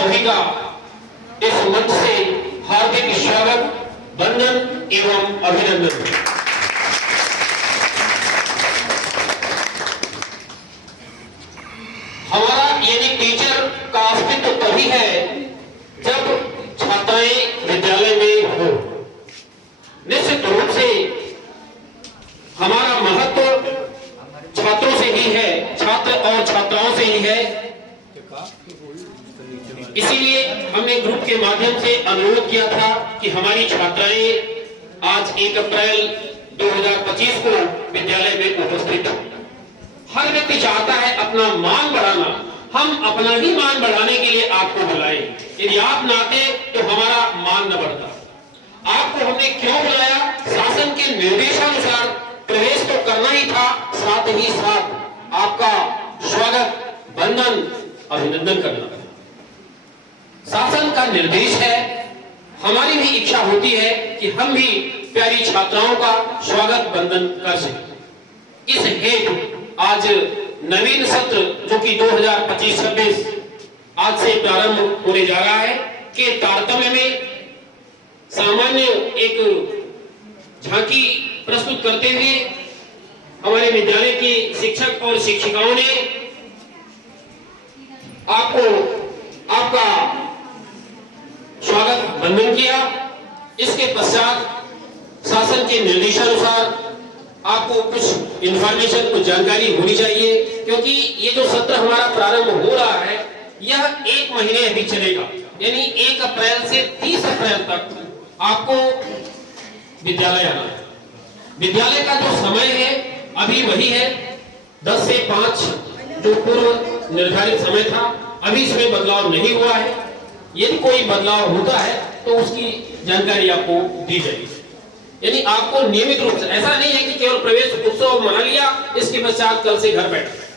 सभी का इस मंच से हार्दिक स्वागत, वंदन एवं अभिनंदन। हमारा यानी टीचर का अस्तित्व तभी है जब छात्राएं विद्यालय में हो। निश्चित रूप से हमारा महत्व छात्रों से ही है, छात्र और छात्राओं से ही है। इसीलिए हमने ग्रुप के माध्यम से अनुरोध किया था कि हमारी छात्राएं आज 1 अप्रैल 2025 को विद्यालय में उपस्थित हो। हर व्यक्ति चाहता है अपना मान बढ़ाना, हम अपना ही मान बढ़ाने के लिए आपको बुलाएं। यदि आप ना आते तो हमारा मान न बढ़ता। आपको हमने क्यों बुलाया? शासन के निर्देशानुसार प्रवेश तो करना ही था, साथ ही साथ आपका स्वागत, वंदन, अभिनंदन करना था। शासन का निर्देश है, हमारी भी इच्छा होती है कि हम भी प्यारी छात्राओं का स्वागत, वंदन कर सकें। इस हेतु आज नवीन सत्र जो कि 2025-26 आज से प्रारंभ होने जा रहा है के तारतम्य में सामान्य एक झांकी प्रस्तुत करते हुए हमारे विद्यालय के शिक्षक और शिक्षिकाओं ने आपको आपका स्वागत, वंदन किया। इसके पश्चात शासन के निर्देशानुसार आपको कुछ इंफॉर्मेशन, कुछ जानकारी होनी चाहिए, क्योंकि ये जो सत्र हमारा प्रारंभ हो रहा है यह 1 महीने अभी चलेगा, यानी 1 अप्रैल से 30 अप्रैल तक आपको विद्यालय आना है। विद्यालय का जो समय है अभी वही है 10 से 5 जो पूर्व निर्धारित समय था, अभी इसमें बदलाव नहीं हुआ है। यदि कोई बदलाव होता है तो उसकी जानकारी आपको दी जाएगी। यानी आपको नियमित रूप से, ऐसा नहीं है कि केवल प्रवेश उत्सव मना लिया इसके पश्चात कल से घर बैठे।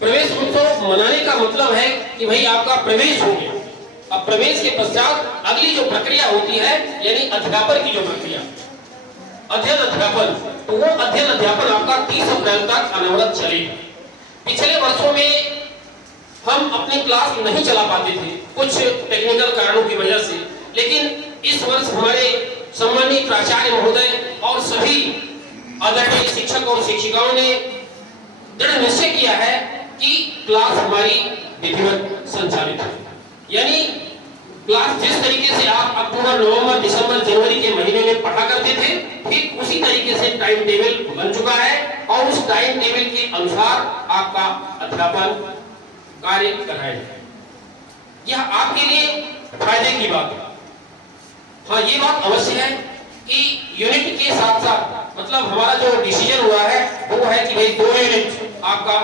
प्रवेश उत्सव मनाने का मतलब है कि भाई आपका प्रवेश हो गया। अब प्रवेश के पश्चात अगली जो प्रक्रिया होती है यानी अध्यापन की जो प्रक्रिया, अध्ययन अध्यापन, तो वो अध्ययन अध्यापन आपका 30 अप्रैल तक अनवरत चलेगा। पिछले वर्षों में हम अपनी क्लास नहीं चला पाते थे कुछ टेक्निकल कारणों की वजह से, लेकिन इस वर्ष हमारे सम्मानित प्राचार्य महोदय और सभी आदरणीय शिक्षक और शिक्षिकाओं ने दृढ़ निश्चय किया है कि क्लास हमारी विधिवत संचालित है। यानी क्लास जिस तरीके से आप अक्टूबर, नवंबर, दिसंबर, जनवरी के महीने में पढ़ा करते थे, ठीक उसी तरीके से टाइम टेबल बन चुका है और उस टाइम टेबल के अनुसार आपका अध्यापन कार्य कराया जाए। यह आपके लिए फायदे की बात है। हाँ, ये बात अवश्य है कि यूनिट के साथ साथ, मतलब हमारा जो डिसीजन हुआ है वो है कि भाई 2 यूनिट आपका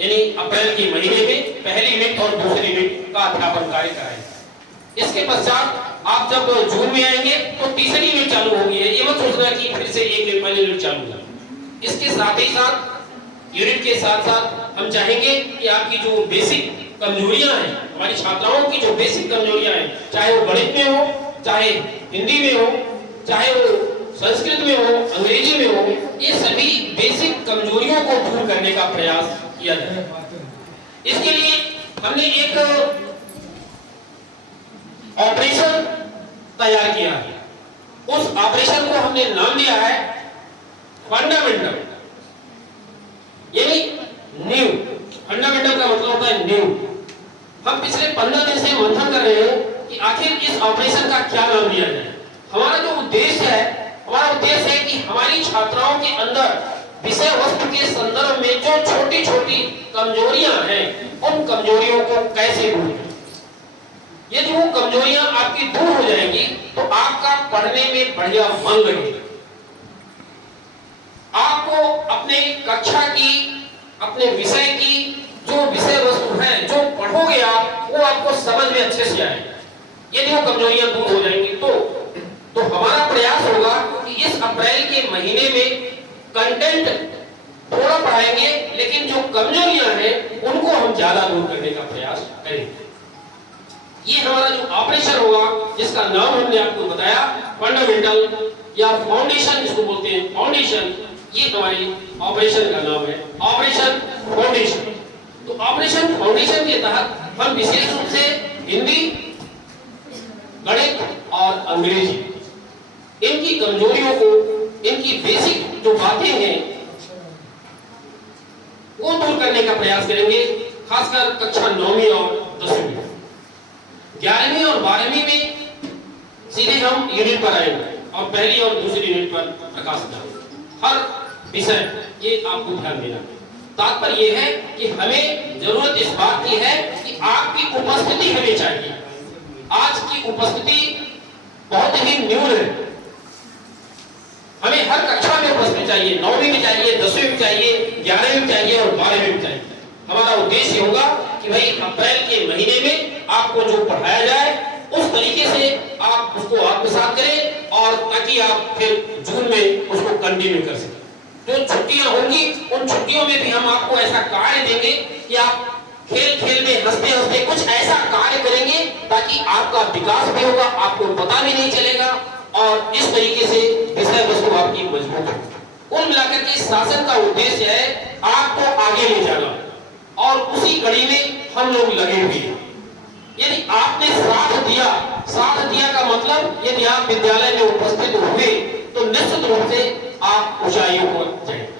यानी अप्रैल के महीने में पहली यूनिट और दूसरी यूनिट का अध्यापन कार्य कराएंगे। इसके पश्चात आप जब जून में आएंगे तो तीसरी यूनिट चालू होगी। ये मत सोचना कि फिर से एक पहली यूनिट चालू होगी। इसके साथ ही साथ यूनिट के साथ साथ हम चाहेंगे कि आपकी जो बेसिक कमजोरियां हैं, हमारी छात्राओं की जो बेसिक कमजोरियां हैं, चाहे वो गणित में हो, चाहे हिंदी में हो, चाहे वो संस्कृत में हो, अंग्रेजी में हो, ये सभी बेसिक कमजोरियों को दूर करने का प्रयास किया जाए। इसके लिए हमने एक ऑपरेशन तैयार किया है। उस ऑपरेशन को हमने नाम दिया है फंडामेंटल, यानी न्यू। फंडामेंटल का मतलब होता है न्यू। हम पिछले 15 दिन से मंथन कर रहे हैं कि आखिर इस ऑपरेशन का क्या नाम दिया जाए। हमारा जो उद्देश्य है कि हमारी छात्राओं के अंदर विषय वस्तु के संदर्भ में जो छोटी छोटी कमजोरियां हैं, उन कमजोरियों को कैसे दूर करें। यदि वो कमजोरियां आपकी दूर हो जाएंगी तो आपका पढ़ने में बढ़िया मन लगेगा। आपको अपने कक्षा की, अपने विषय की जो विषय वस्तु है, जो पढ़ोगे आप, वो आपको समझ में अच्छे से आएगा। यदि वो कमजोरियां दूर हो जाएंगी तो हमारा प्रयास होगा कि इस अप्रैल के महीने में कंटेंट थोड़ा पढ़ाएंगे, लेकिन जो कमजोरियां हैं उनको हम ज्यादा दूर करने का प्रयास करेंगे। ये हमारा जो ऑपरेशन होगा, जिसका नाम हमने आपको बताया फंडामेंटल या फाउंडेशन, जिसको बोलते हैं फाउंडेशन, ये हमारी ऑपरेशन का नाम है, ऑपरेशन फाउंडेशन। तो ऑपरेशन फाउंडेशन के तहत हम विशेष रूप से हिंदी, गणित और अंग्रेजी, इनकी कमजोरियों को, इनकी बेसिक जो बातें हैं वो दूर करने का प्रयास करेंगे, खासकर कक्षा 9वीं और 10वीं में। 11वीं और 12वीं में सीधे हम यूनिट पर आएंगे और पहली और दूसरी यूनिट पर प्रकाश डालेंगे। हर विषय ये आपको ध्यान देना है। तात्पर्य ये है कि हमें जरूरत इस बात की है कि आपकी उपस्थिति हमें चाहिए। आज की उपस्थिति बहुत ही न्यून है। हमें हर कक्षा में उपस्थिति चाहिए, 9वीं में चाहिए, 10वीं में चाहिए, 11वीं में चाहिए और 12वीं में चाहिए। हमारा उद्देश्य होगा कि भाई अप्रैल के महीने में आपको जो पढ़ाया जाए उस तरीके से आप उसको आत्मसात करें और ताकि आप फिर जून में उसको कंटिन्यू कर सकें। जो छुट्टियां होंगी उन छुट्टियों में भी हम आपको ऐसा कार्य देंगे कि आप खेल खेल में हंसते हंसते कुछ ऐसा कार्य करेंगे ताकि आपका विकास भी होगा, आपको पता भी नहीं चलेगा और इस तरीके से विषय वस्तु आपकी मजबूत होगी। कुल मिलाकर के शासन का उद्देश्य है आपको आगे ले जाना और उसी कड़ी में हम लोग लगे हुए हैं। यदि आपने साथ दिया का मतलब यदि आप विद्यालय में उपस्थित हुए तो निश्चित रूप से आप ऊंचाइयों पर जाएंगे।